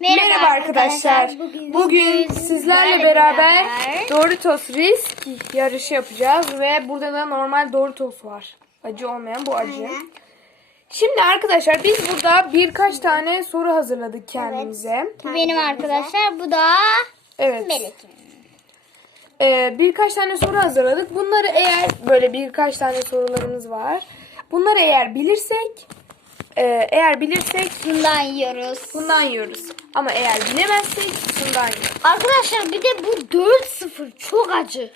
Merhaba, arkadaşlar. Bugün, sizlerle beraber Doritos Risk yarışı yapacağız ve burada da normal Doritos var. Acı olmayan bu acı. Şimdi arkadaşlar biz burada birkaç tane soru hazırladık kendimize. Bu benim arkadaşlar. Bu da Evet. Melek'im. Ee, birkaç tane soru hazırladık. Bunları eğer böyle birkaç tane sorularımız var. Bunları eğer bilirsek e, eğer bilirsek Bundan yiyoruz. bundan yiyoruz. Ama eğer bilemezsek bundan yiyoruz. Arkadaşlar bir de bu 4-0 çok acı.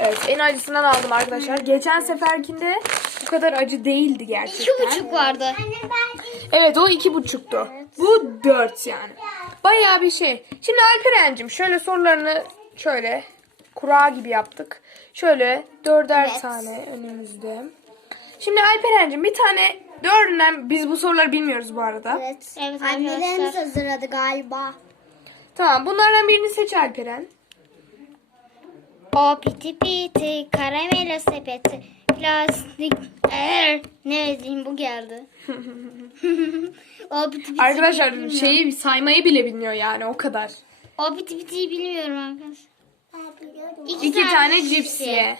Evet en acısından aldım arkadaşlar. Geçen seferkinde bu kadar acı değildi gerçekten. 2,5 vardı. Evet o iki buçuktu. Bu dört yani. Bayağı bir şey. Şimdi Alperen'cim şöyle sorularını şöyle kura gibi yaptık. Şöyle dörder Evet. tane önümüzde. Şimdi Alperen'cim bir tane dördünden biz bu soruları bilmiyoruz bu arada. Evet. Evet Annelerimiz arkadaşlar. hazırladı galiba. Tamam bunlardan birini seç Alperen. O piti piti karamela sepeti plastik er ne diyeyim bu geldi. o piti piti Arkadaşlar bilmiyorum. şeyi saymayı bile bilmiyor yani o kadar. O piti pitiyi bilmiyorum arkadaşlar. İki tane cipsiye.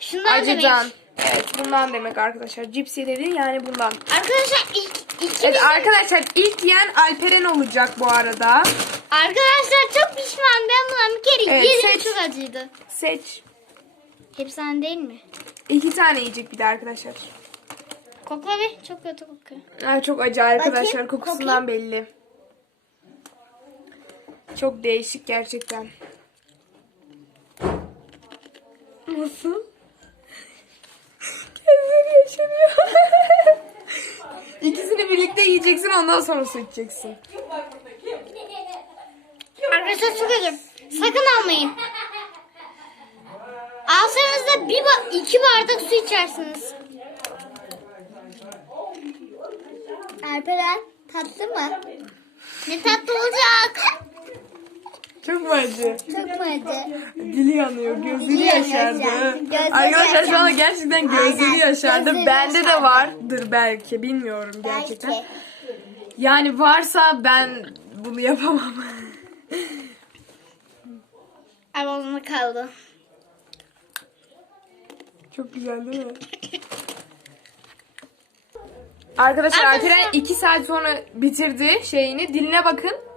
Şundan Acıdan. demek. Evet bundan demek arkadaşlar. Cipsi dediğin yani bundan. Arkadaşlar ilk ikimiz Evet arkadaşlar ilk yiyen Alperen olacak bu arada. Arkadaşlar çok pişman. Ben buna bir kere Evet, yedim seç. çok acıydı. Seç. Hep sen değil mi? İki tane yiyecek bir de arkadaşlar. Kokla bir. Çok kötü kokuyor. Ay, çok acı arkadaşlar Bakayım, kokusundan belli. Çok değişik gerçekten. Nasıl? Birlikte yiyeceksin ondan sonra su içeceksin. Arkadaşlar çok acı. Sakın almayın. Alsanız da bir ba- iki bardak su içersiniz. Alperen tatlı mı? Ne tatlı olacak. Çok mu acı? Çok mu acı? Dili yanıyor, gözleri Dili yanıyor yaşardı. Gözleri Arkadaşlar şu anda yaşardı. gerçekten gözleri Aynen, yaşardı. gözleri Bende de yaşardı. vardır belki, bilmiyorum gerçekten. Belki. Yani varsa ben bunu yapamam. Ağzımda kaldı. Çok güzel değil mi? Arkadaşlar Arkadaşlar- Alperen 2 saat sonra bitirdi şeyini. Diline bakın.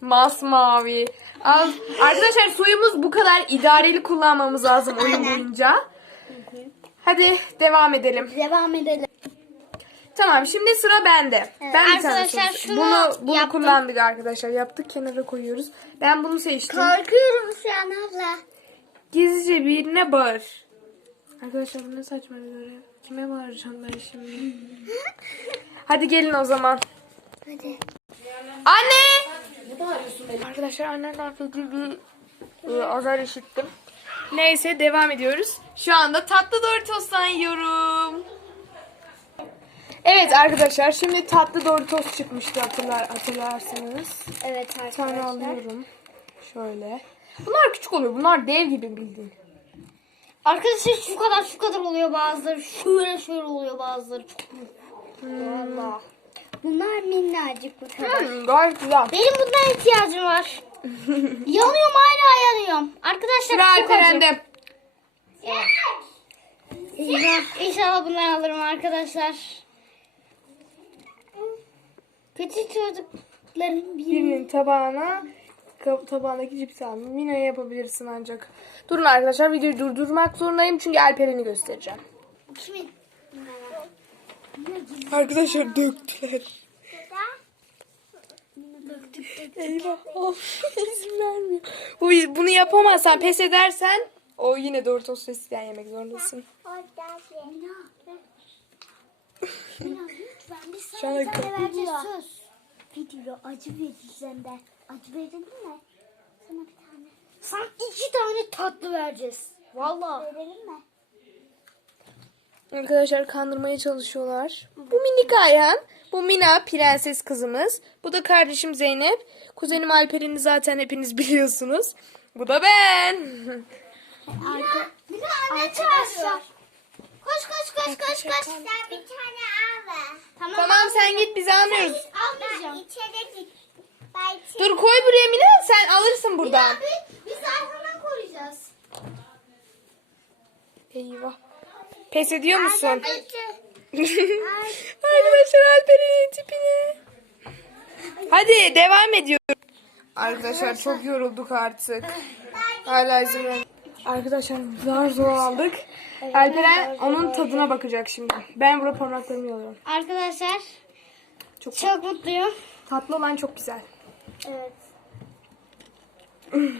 Masmavi. Al. Arkadaşlar suyumuz bu kadar idareli kullanmamız lazım oyun boyunca. Hadi devam edelim. Devam edelim. Tamam şimdi sıra bende. Ben bir tane Arkadaşlar şunu bunu bunu yaptım. kullandık arkadaşlar. Yaptık kenara koyuyoruz. Ben bunu seçtim. Korkuyorum şu an abla. Gizlice birine bağır. Arkadaşlar bu ne saçma bir görev. Kime bağıracağım ben şimdi? Hadi gelin o zaman. Hadi. Anne! Ne bağırıyorsun Arkadaşlar annemden feci bir e, azar işittim. Neyse devam ediyoruz. Şu anda tatlı Doritos'tan yiyorum. Evet arkadaşlar şimdi tatlı Doritos çıkmıştı hatırlar, hatırlarsınız. Evet Bir tane arkadaşlar. alıyorum. Şöyle. Bunlar küçük oluyor. Bunlar dev gibi bildiğin. Arkadaşlar şu kadar şu kadar oluyor bazıları. Şöyle şöyle oluyor bazıları. Çok büyük. Valla. Bunlar minnacık bu kadar. Hmm, gayet güzel. Benim bundan ihtiyacım var. yanıyorum hala yanıyorum. Arkadaşlar Sıra. Alperen'de. İnşallah, bundan alırım arkadaşlar. Kötü çocukların bir Birinin tabağına tabağındaki cipsi aldım. Mina'ya yapabilirsin ancak. Durun arkadaşlar videoyu durdurmak zorundayım çünkü Alperen'i göstereceğim. kimin? Arkadaşlar döktüler. Eyvah. İzin vermiyor. Bu, bunu yapamazsan pes edersen o yine Doritos sesinden yemek zorundasın. Şu söz. Video acı vereceğim de. Acı verdin mi? Sana bir tane. Sana iki tane tatlı vereceğiz. Vallahi. Verelim mi? Arkadaşlar kandırmaya çalışıyorlar. Bu minik Ayhan. Bu Mina prenses kızımız. Bu da kardeşim Zeynep. Kuzenim Alperen'i zaten hepiniz biliyorsunuz. Bu da ben. Arka... Arkadaşlar. Koş koş koş koş koş. Sen bir tane al. Tamam. tamam sen git biz almıyoruz. Almayacağım. İçeri git. Ben Dur koy buraya Mine sen alırsın buradan. Biz arkadan koruyacağız. Eyvah. Pes ediyor musun? Arkadaşlar Alper'in tipini. Hadi devam ediyoruz. Arkadaşlar çok yorulduk artık. Hala izin ver- Arkadaşlar zar zor aldık. Alperen onun tadına bakacak şimdi. Ben burada parmaklarımı yalıyorum. Arkadaşlar Çok, çok mutluyum. tatlı olan çok güzel. Evet.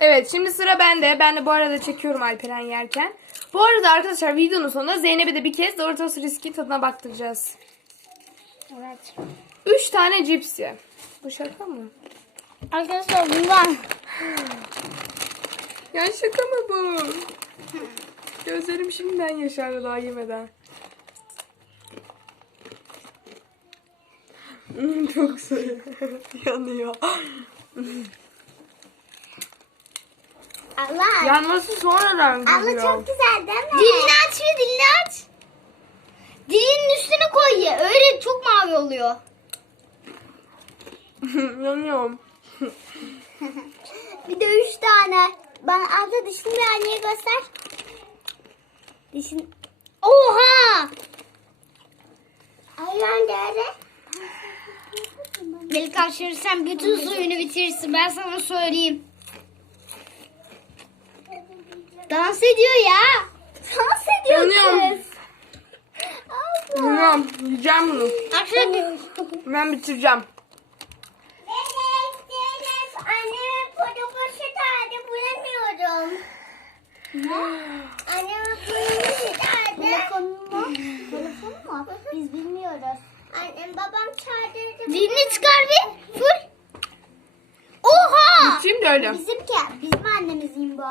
Evet şimdi sıra bende. Ben de bu arada çekiyorum Alperen yerken. Bu arada arkadaşlar videonun sonunda Zeynep'e de bir kez Doritos Riski tadına baktıracağız. Evet. Üç tane cips ye. Bu şaka mı? Arkadaşlar bundan. Ya şaka mı bu? Gözlerim şimdiden yaşardı daha yemeden. Hmm, Çok soğuk. Yanıyor. Allah. Yanması sonradan Abla geliyor. çok güzel değil mi? Dilini aç ve dilini aç. Dilinin üstüne koy ye. Öyle çok mavi oluyor. Yanıyorum. Bir de üç tane. Bana abla dişini bir anneye göster. Dişin. Oha! Ayran. Melika şimdi sen bütün suyunu bitirirsin. Ben sana söyleyeyim. Dans ediyor ya. Dans ediyor Yanıyorum. kız. Yanıyorum. Yiyeceğim bunu. Arkadaşlar Ben bitireceğim. Evet. Annemin fotoğrafı nerede bulamıyorum. Annemin fotoğrafı nerede? Telefonu mu? Biz bilmiyoruz. Annem babam çağırdı. dilini çıkar bir. Full. Oha! Şimdi öyle. Bizimki. Bizim annemizin bu.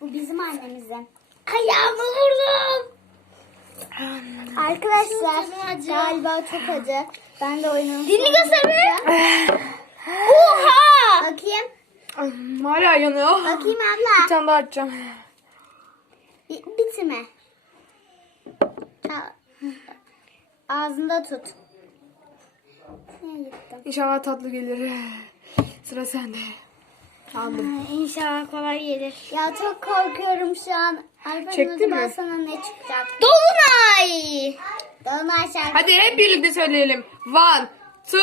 Bu bizim annemizin. Ayağımı vurdum. Arkadaşlar galiba çok acı. Ben de oynamak Dilini göster bir. Oha! Bakayım. Ay, Hala yanıyor. Bakayım Bir abla. tane daha açacağım. Bi- Bitme. Ağzında tut. Ne gittim? İnşallah tatlı gelir. Sıra sende. Aldım. İnşallah kolay gelir. Ya çok korkuyorum şu an. Arifan Çekti mi? sana ne çıkacak? Dolunay. Dolunay şarkı. Hadi hep birlikte söyleyelim. One, two,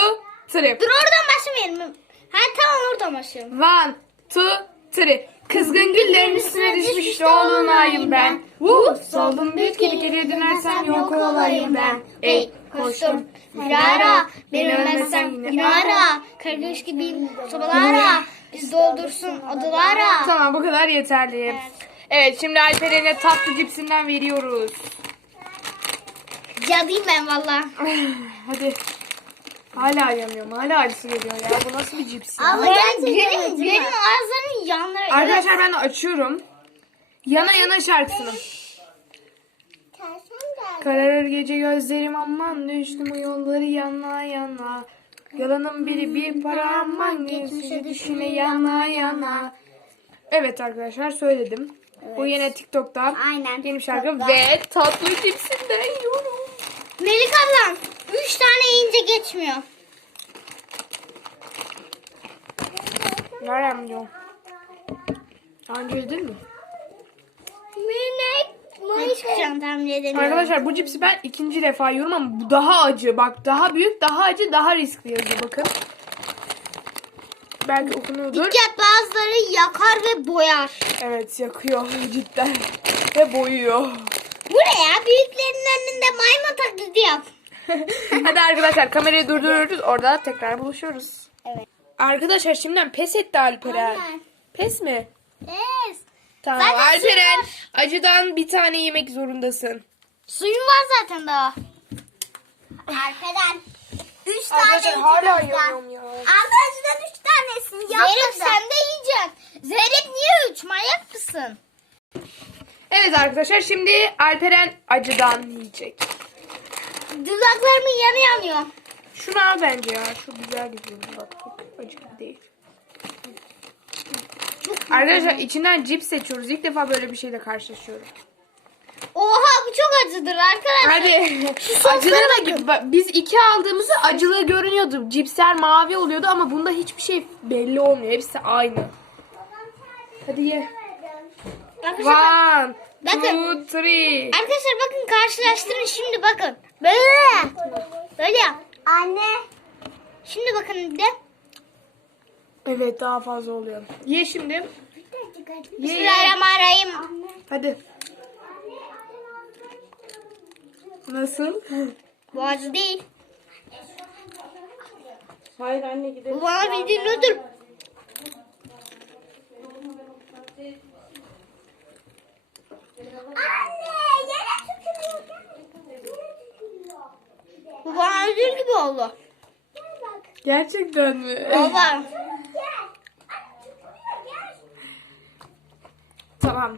three. Dur oradan başlamayalım. Ha tamam oradan başlayalım. One, two, three. Kızgın güllerin üstüne düşmüş dolunayım ben. Woo! Soldum bir kere geriye dönersem yok olayım ben. Ey koştum bir ara, bir ölmezsem yine ara. Kargış gibi sobalara, biz doldursun odalara. Tamam bu kadar yeterli. Evet şimdi Alperen'e tatlı cipsinden veriyoruz. Cadıyım ben valla. Hadi. Hala yanıyorum. Hala acısı geliyor ya. Bu nasıl bir cips ya? Ama gerçekten benim, ağzının yanları. Arkadaşlar ben de açıyorum. Yana yana şarkısını. Kararır gece gözlerim aman düştüm o yolları yana yana. Yalanın biri bir para aman geçmişe düşüne yana yana. Evet arkadaşlar söyledim. Bu yine TikTok'ta Aynen, yeni şarkı ve tatlı cipsinden yiyorum. Melik ablam 3 tane yiyince geçmiyor. Nereden biliyorum? Daha önce yedin mi? Edemiyorum. Arkadaşlar bu cipsi ben ikinci defa yiyorum ama bu daha acı. Bak daha büyük, daha acı, daha riskli yazıyor bakın. Belki okunuyordur. Dikkat bazıları yakar ve boyar. Evet yakıyor cidden. Ve boyuyor. Bu ne ya? Büyüklerin önünde maymun taklidi yap. Hadi arkadaşlar kamerayı durduruyoruz. Orada tekrar buluşuyoruz. Evet. Arkadaşlar şimdiden pes etti Alperen. Aynen. Pes mi? Yes. Tamam Zaten Alperen suyu acıdan bir tane yemek zorundasın. Suyun var zaten daha. Arkadan. Üç Arkadaşlar tane hala yiyeceğim ben. yiyorum ya. Arkadaşlar üç tanesini yapmadım. Zeynep sen de yiyeceksin. Zeynep niye üç? Manyak mısın? Evet arkadaşlar şimdi Alperen acıdan yiyecek. Dudaklarımın yanı yanıyor. Şunu al bence ya. Şu güzel gidiyor. Bak acı gibi değil. Arkadaşlar içinden cips seçiyoruz. İlk defa böyle bir şeyle karşılaşıyorum. Oha bu çok acıdır arkadaşlar. Hadi. Acılı da biz iki aldığımızda acılığı görünüyordu. Cipsler mavi oluyordu ama bunda hiçbir şey belli olmuyor. Hepsi aynı. Hadi ye. Arkadaşlar, One, Bakın. two, three. arkadaşlar bakın karşılaştırın şimdi bakın. Böyle. Böyle yap. Anne. Şimdi bakın bir de. Evet daha fazla oluyor. Ye şimdi. Ye, ye. Bismillahirrahmanirrahim. Hadi. Nasıl? Bu acı değil. Hayır anne gidelim. Bu bana bildiğin tükürüyor. Bu bana ödül gibi oldu. Gerçekten mi? Baba. Tamam.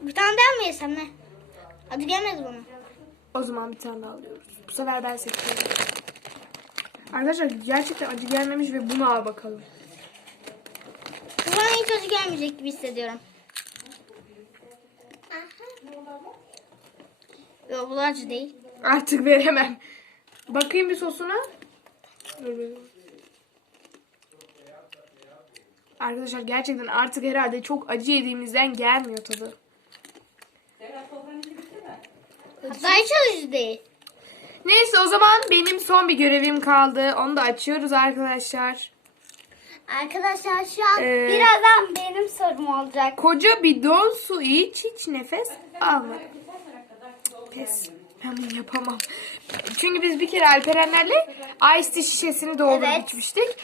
Bir tane daha mı yesem ne? Hadi gelmez bana. O zaman bir tane daha alıyoruz. Bu sefer ben seçiyorum. Arkadaşlar gerçekten acı gelmemiş ve bunu al bakalım. Bu bana hiç acı gelmeyecek gibi hissediyorum. Yok bu acı değil. Artık veremem. Bakayım bir sosuna. Dur bir. Arkadaşlar gerçekten artık herhalde çok acı yediğimizden gelmiyor tadı. Hatta hiç acı değil. Neyse o zaman benim son bir görevim kaldı. Onu da açıyoruz arkadaşlar. Arkadaşlar şu an Ee, birazdan benim sorum olacak. Koca bidon su iç hiç nefes alma. Pes. Ben bunu yapamam. Çünkü biz bir kere Alperenlerle Ice tea şişesini doldurup Evet. içmiştik.